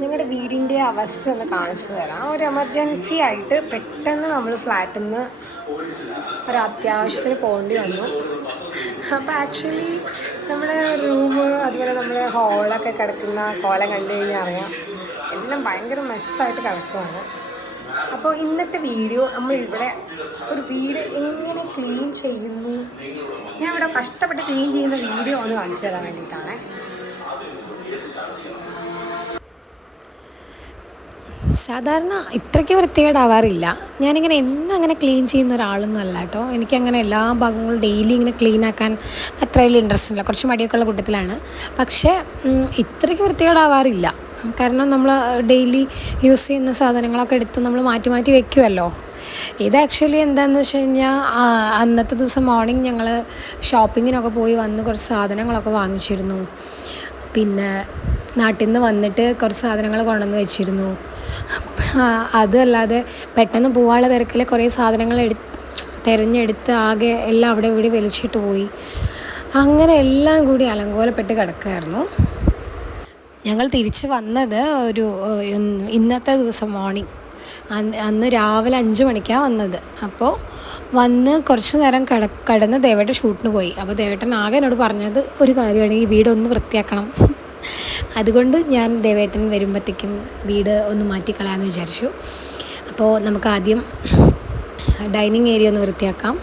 നിങ്ങളുടെ വീടിൻ്റെ അവസ്ഥ ഒന്ന് കാണിച്ചു തരാം. ഒരു എമർജൻസി ആയിട്ട് പെട്ടെന്ന് നമ്മൾ ഫ്ലാറ്റിൽ നിന്ന് ഒരു അത്യാവശ്യത്തിന് പോകേണ്ടി വന്നു. അപ്പോൾ ആക്ച്വലി നമ്മുടെ റൂം അതുപോലെ നമ്മുടെ ഹോളൊക്കെ കിടക്കുന്ന കോലം കണ്ടു കഴിഞ്ഞാൽ അറിയാം, എല്ലാം ഭയങ്കര മെസ്സായിട്ട് കിടക്കുവാണ്. അപ്പോൾ ഇന്നത്തെ വീഡിയോ നമ്മളിവിടെ ഒരു വീട് എങ്ങനെ ക്ലീൻ ചെയ്യുന്നു, ഞാൻ ഇവിടെ കഷ്ടപ്പെട്ട് ക്ലീൻ ചെയ്യുന്ന വീഡിയോ ഒന്ന് കാണിച്ചു തരാൻ വേണ്ടിയിട്ടാണ്. സാധാരണ ഇത്രയ്ക്ക് വൃത്തികേടാവാറില്ല. ഞാനിങ്ങനെ എന്നും അങ്ങനെ ക്ലീൻ ചെയ്യുന്ന ഒരാളൊന്നും അല്ല കേട്ടോ. എനിക്കങ്ങനെ എല്ലാ ഭാഗങ്ങളും ഡെയിലി ഇങ്ങനെ ക്ലീൻ ആക്കാൻ അത്ര വലിയ ഇൻട്രസ്റ്റ് ഇല്ല. കുറച്ച് മടിയൊക്കെ ഉള്ള കൂട്ടത്തിലാണ്. പക്ഷേ ഇത്രയ്ക്ക് വൃത്തികേടാവാറില്ല. കാരണം നമ്മൾ ഡെയിലി യൂസ് ചെയ്യുന്ന സാധനങ്ങളൊക്കെ എടുത്ത് നമ്മൾ മാറ്റി മാറ്റി വെക്കുമല്ലോ. ഇത് ആക്ച്വലി എന്താണെന്ന് വെച്ച് കഴിഞ്ഞാൽ അന്നത്തെ ദിവസം മോർണിംഗ് ഞങ്ങൾ ഷോപ്പിങ്ങിനൊക്കെ പോയി വന്ന് കുറച്ച് സാധനങ്ങളൊക്കെ വാങ്ങിച്ചിരുന്നു. പിന്നെ നാട്ടിൽ നിന്ന് വന്നിട്ട് കുറച്ച് സാധനങ്ങൾ കൊണ്ടുവന്ന് വെച്ചിരുന്നു. അതല്ലാതെ പെട്ടെന്ന് പോകാനുള്ള തിരക്കിൽ കുറേ സാധനങ്ങൾ തിരഞ്ഞെടുത്ത് ആകെ എല്ലാം അവിടെ ഇവിടെ വലിച്ചിട്ട് പോയി. അങ്ങനെ എല്ലാം കൂടി അലങ്കോലപ്പെട്ട് കിടക്കുകയായിരുന്നു. ഞങ്ങൾ തിരിച്ച് വന്നത് ഒരു ഇന്നത്തെ ദിവസം മോർണിംഗ് അന്ന് രാവിലെ 5 മണിക്കാണ് വന്നത്. അപ്പോൾ വന്ന് കുറച്ച് നേരം കിടന്ന് ദേവേട്ടൻ ഷൂട്ടിന് പോയി. അപ്പോൾ ദേവേട്ടൻ ആകെ എന്നോട് പറഞ്ഞത് ഒരു കാര്യമാണ്, ഈ വീടൊന്ന് വൃത്തിയാക്കണം. അതുകൊണ്ട് ഞാൻ ദേവേട്ടൻ വരുമ്പോഴത്തേക്കും വീട് ഒന്ന് മാറ്റിക്കളയാമെന്ന് വിചാരിച്ചു. അപ്പോൾ നമുക്ക് ആദ്യം ഡൈനിങ് ഏരിയ ഒന്ന് വൃത്തിയാക്കാം.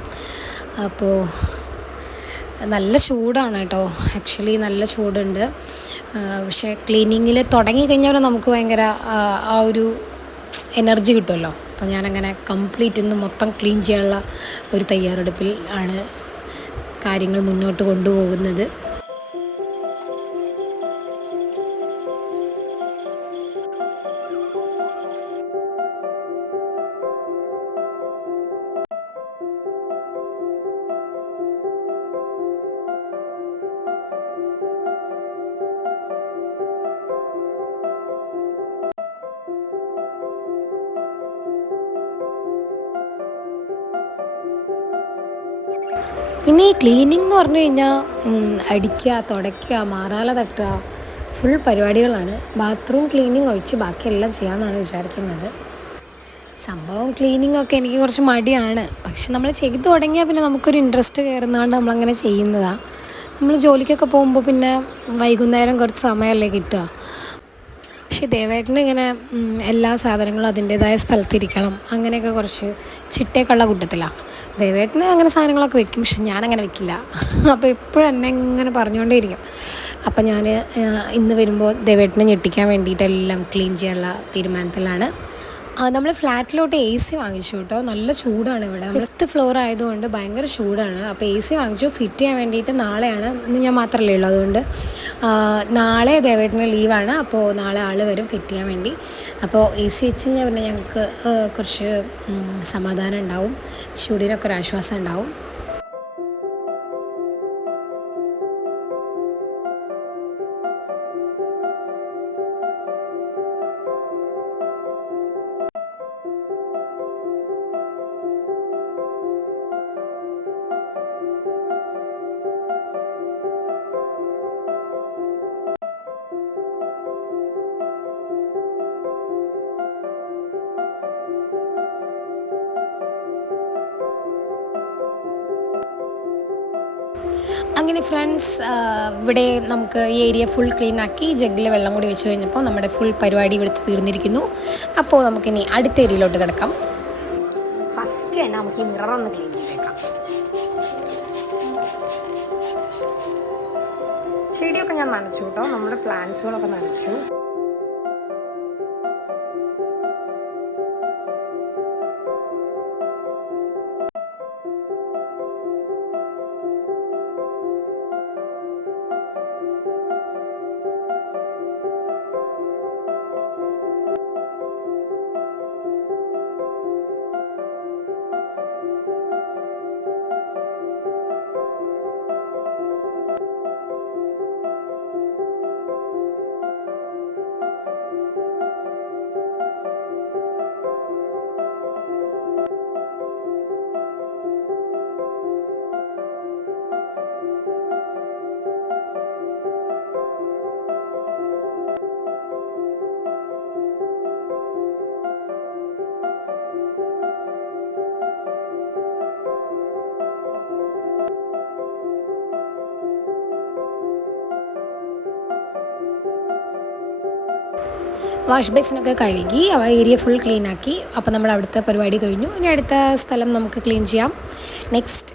അപ്പോൾ നല്ല ചൂടാണ് കേട്ടോ, ആക്ച്വലി നല്ല ചൂടുണ്ട്. പക്ഷേ ക്ലീനിങ്ങിൽ തുടങ്ങിക്കഴിഞ്ഞാൽ നമുക്ക് ഭയങ്കര ആ ഒരു എനർജി കിട്ടുമല്ലോ. അപ്പോൾ ഞാനങ്ങനെ കംപ്ലീറ്റ് ഇന്ന് മൊത്തം ക്ലീൻ ചെയ്യാനുള്ള ഒരു തയ്യാറെടുപ്പിൽ ആണ് കാര്യങ്ങൾ മുന്നോട്ട് കൊണ്ടുപോകുന്നത്. പിന്നെ ഈ ക്ലീനിങ് എന്ന് പറഞ്ഞു കഴിഞ്ഞാൽ അടിക്കുക, തുടയ്ക്കുക, മാറാല തട്ടുക, ഫുൾ പരിപാടികളാണ്. ബാത്റൂം ക്ലീനിങ് ഒഴിച്ച് ബാക്കിയെല്ലാം ചെയ്യാമെന്നാണ് വിചാരിക്കുന്നത്. സംഭവം ക്ലീനിങ് ഒക്കെ എനിക്ക് കുറച്ച് മടിയാണ്. പക്ഷെ നമ്മൾ ചെയ്തു തുടങ്ങിയാൽ പിന്നെ നമുക്കൊരു ഇൻട്രസ്റ്റ് കയറുന്നതുകൊണ്ട് നമ്മളങ്ങനെ ചെയ്യുന്നതാണ്. നമ്മൾ ജോലിക്കൊക്കെ പോകുമ്പോൾ പിന്നെ വൈകുന്നേരം കുറച്ച് സമയമല്ലേ കിട്ടുക. പക്ഷേ ദേവേട്ടന് ഇങ്ങനെ എല്ലാ സാധനങ്ങളും അതിൻ്റേതായ സ്ഥലത്തിരിക്കണം, അങ്ങനെയൊക്കെ കുറച്ച് ചിട്ടയൊക്കെയുള്ള കൂട്ടത്തിലാണ്. ദേവേട്ടന് അങ്ങനെ സാധനങ്ങളൊക്കെ വെക്കും, പക്ഷെ ഞാനങ്ങനെ വെക്കില്ല. അപ്പോൾ എപ്പോഴും എന്നെ ഇങ്ങനെ പറഞ്ഞുകൊണ്ടേയിരിക്കും. അപ്പം ഞാൻ ഇന്ന് വരുമ്പോൾ ദേവേട്ടനെ ഞെട്ടിക്കാൻ വേണ്ടിയിട്ട് എല്ലാം ക്ലീൻ ചെയ്യാനുള്ള തീരുമാനത്തിലാണ്. നമ്മൾ ഫ്ലാറ്റിലോട്ട് AC വാങ്ങിച്ചു കേട്ടോ. നല്ല ചൂടാണ് ഇവിടെ. 5th ഫ്ലോർ ആയതുകൊണ്ട് ഭയങ്കര ചൂടാണ്. അപ്പോൾ AC വാങ്ങിച്ചു. ഫിറ്റ് ചെയ്യാൻ വേണ്ടിയിട്ട് നാളെയാണ്. ഇന്ന് ഞാൻ മാത്രമല്ലേ ഉള്ളൂ, അതുകൊണ്ട് നാളെ ദേവേട്ടന് ലീവാണ്. അപ്പോൾ നാളെ ആൾ വരും ഫിറ്റ് ചെയ്യാൻ വേണ്ടി. അപ്പോൾ AC വെച്ച് കഴിഞ്ഞാൽ പിന്നെ ഞങ്ങൾക്ക് കുറച്ച് സമാധാനം ഉണ്ടാവും, ചൂടിനൊക്കെ ഒരു ആശ്വാസം ഉണ്ടാവും. അങ്ങനെ ഫ്രണ്ട്സ്, ഇവിടെ നമുക്ക് ഈ ഏരിയ ഫുൾ ക്ലീൻ ആക്കി ജഗ്ഗിൽ വെള്ളം കൂടി വെച്ച് കഴിഞ്ഞപ്പോൾ നമ്മുടെ ഫുൾ പരിപാടി ഇവിടുത്തെ തീർന്നിരിക്കുന്നു. അപ്പോൾ നമുക്കിനി അടുത്ത ഏരിയയിലോട്ട് കിടക്കാം. ഫസ്റ്റ് തന്നെ നമുക്ക് ഈ മിറർ ഒന്ന് ക്ലീൻ ചെയ്തേക്കാം. ചെടിയൊക്കെ ഞാൻ നനച്ചു കേട്ടോ, നമ്മുടെ പ്ലാന്റ്സുകളൊക്കെ നനച്ചു. വാഷ് ബേസിനൊക്കെ കഴുകി ആ ഏരിയ ഫുൾ ക്ലീൻ ആക്കി. അപ്പോൾ നമ്മുടെ അവിടുത്തെ പരിപാടി കഴിഞ്ഞു. ഇനി അടുത്ത സ്ഥലം നമുക്ക് ക്ലീൻ ചെയ്യാം. നെക്സ്റ്റ്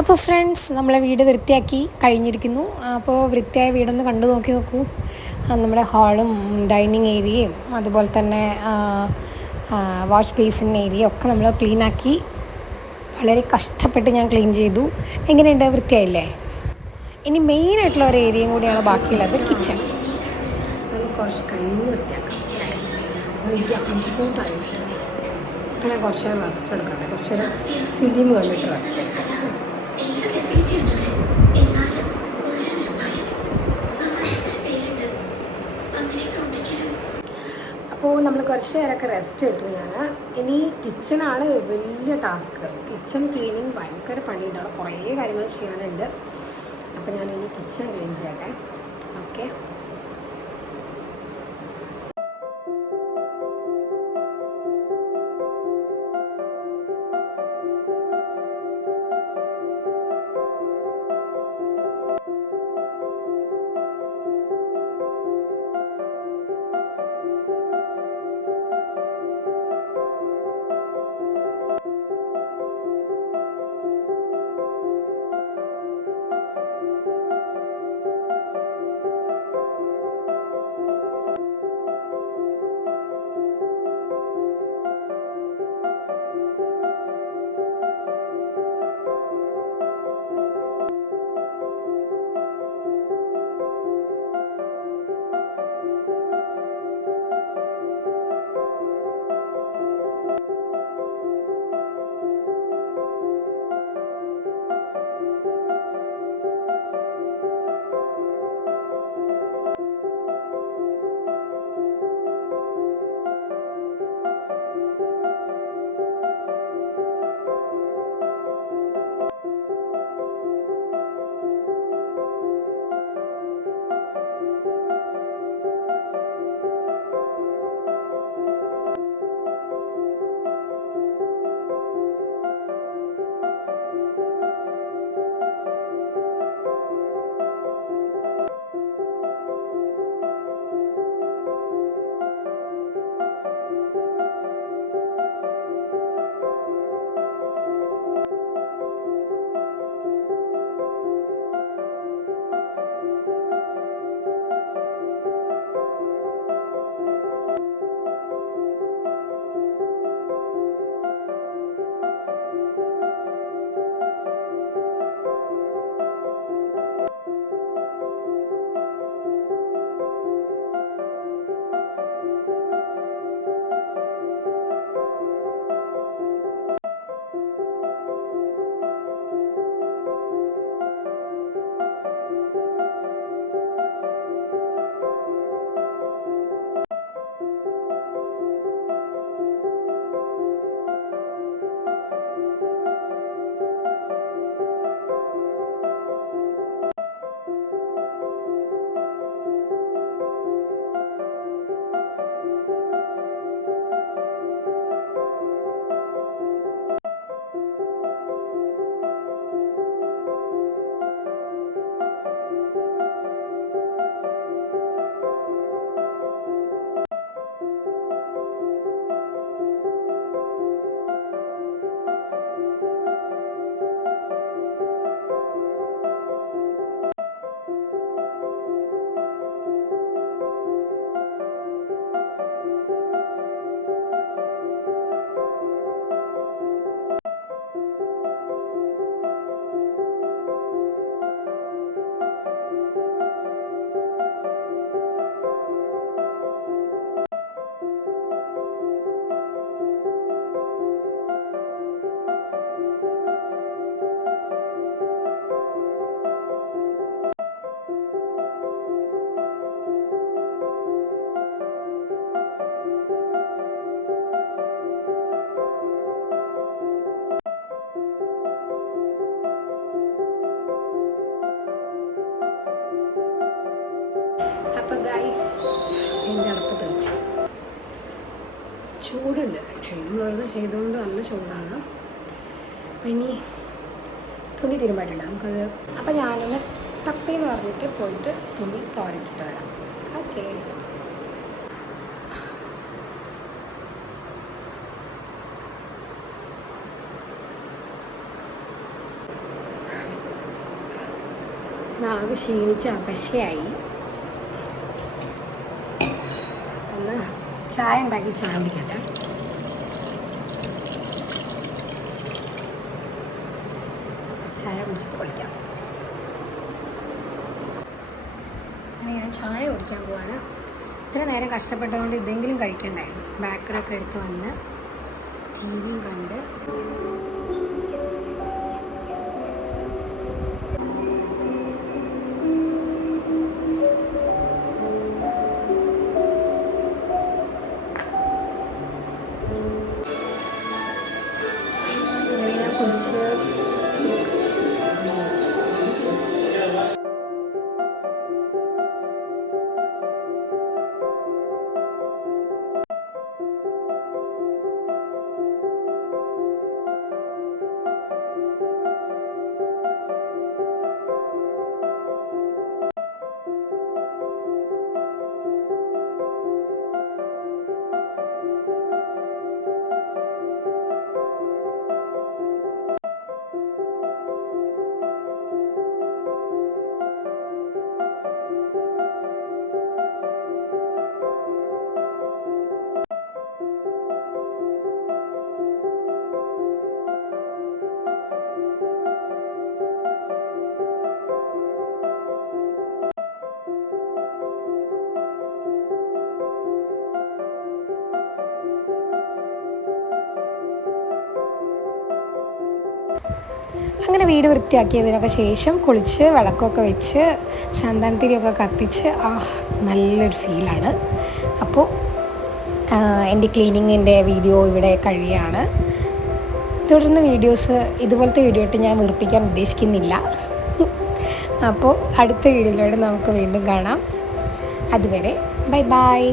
അപ്പോൾ ഫ്രണ്ട്സ്, നമ്മളെ വീട് വൃത്തിയാക്കി കഴിഞ്ഞിരിക്കുന്നു. അപ്പോൾ വൃത്തിയായ വീടൊന്ന് കണ്ടു നോക്കൂ. നമ്മുടെ ഹാളും ഡൈനിങ് ഏരിയയും അതുപോലെ തന്നെ വാഷ് ബേസിൻ ഏരിയ ഒക്കെ നമ്മൾ ക്ലീനാക്കി. വളരെ കഷ്ടപ്പെട്ട് ഞാൻ ക്ലീൻ ചെയ്തു. എങ്ങനെയുണ്ട്? വൃത്തിയായില്ലേ? ഇനി മെയിനായിട്ടുള്ള ഒരു ഏരിയയും കൂടിയാണ് ബാക്കിയുള്ളത്, കിച്ചൺ. നമുക്ക് കുറച്ച് കഴിഞ്ഞ് വൃത്തിയാക്കാം. എനിക്ക് കംഫോർട്ടായിട്ട് ഞാൻ കുറച്ച് നേരം റെസ്റ്റ് എടുക്കട്ടെ. കുറച്ച് നേരം ഫിലിം കണ്ടിട്ട് റെസ്റ്റ് എടുക്കട്ടെ. അപ്പോൾ നമ്മൾ കുറച്ച് നേരമൊക്കെ റെസ്റ്റ് എടുത്തു. ഞാൻ ഇനി കിച്ചണാണ് വലിയ ടാസ്ക്. കിച്ചൺ ക്ലീനിങ് ഭയങ്കര പണിയുണ്ട്. അവിടെ കുറേ കാര്യങ്ങൾ ചെയ്യാനുണ്ട്. അപ്പോൾ ഞാനിനി കിച്ചൺ ക്ലീൻ ചെയ്യട്ടെ. ഓക്കെ. ചൂടുണ്ട്. ആക്ച്വലി നമ്മൾ വെറുതെ ചെയ്തുകൊണ്ട് നല്ല ചൂടാണ്. അപ്പം ഇനി തുണി തിരുമ്പായിട്ടുണ്ട് നമുക്കത്. അപ്പം ഞാനൊന്ന് ടപ്പേന്ന് പറഞ്ഞിട്ട് പോയിട്ട് തുണി തോരട്ടിട്ട് വരാം. ഓക്കെ. ആകെ ക്ഷീണിച്ച് അപശയായി. ഒന്ന് ചായ ഉണ്ടാക്കി ചായ കുടിക്കട്ടെ. ചായ കുടിച്ചിട്ട് കുളിക്കാം. അങ്ങനെ ഞാൻ ചായ കുടിക്കാൻ പോവാണ്. ഇത്ര നേരം കഷ്ടപ്പെട്ടതുകൊണ്ട് ഇതെങ്കിലും കഴിക്കണ്ടായിരുന്നു. ബേക്കറൊക്കെ എടുത്ത് വന്ന് ടി വിയും കണ്ട് കുളിച്ച് അങ്ങനെ വീട് വൃത്തിയാക്കിയതിനൊക്കെ ശേഷം കുളിച്ച് വിളക്കൊക്കെ വെച്ച് ചന്ദനത്തിരിയൊക്കെ കത്തിച്ച് നല്ലൊരു ഫീലാണ്. അപ്പോൾ എൻ്റെ ക്ലീനിങ്ങിൻ്റെ വീഡിയോ ഇവിടെ കഴിയാണ്. തുടർന്ന് വീഡിയോസ് ഇതുപോലത്തെ വീഡിയോ ഇട്ട് ഞാൻ വെറുപ്പിക്കാൻ ഉദ്ദേശിക്കുന്നില്ല. അപ്പോൾ അടുത്ത വീഡിയോയിലൂടെ നമുക്ക് വീണ്ടും കാണാം. അതുവരെ ബൈ ബൈ.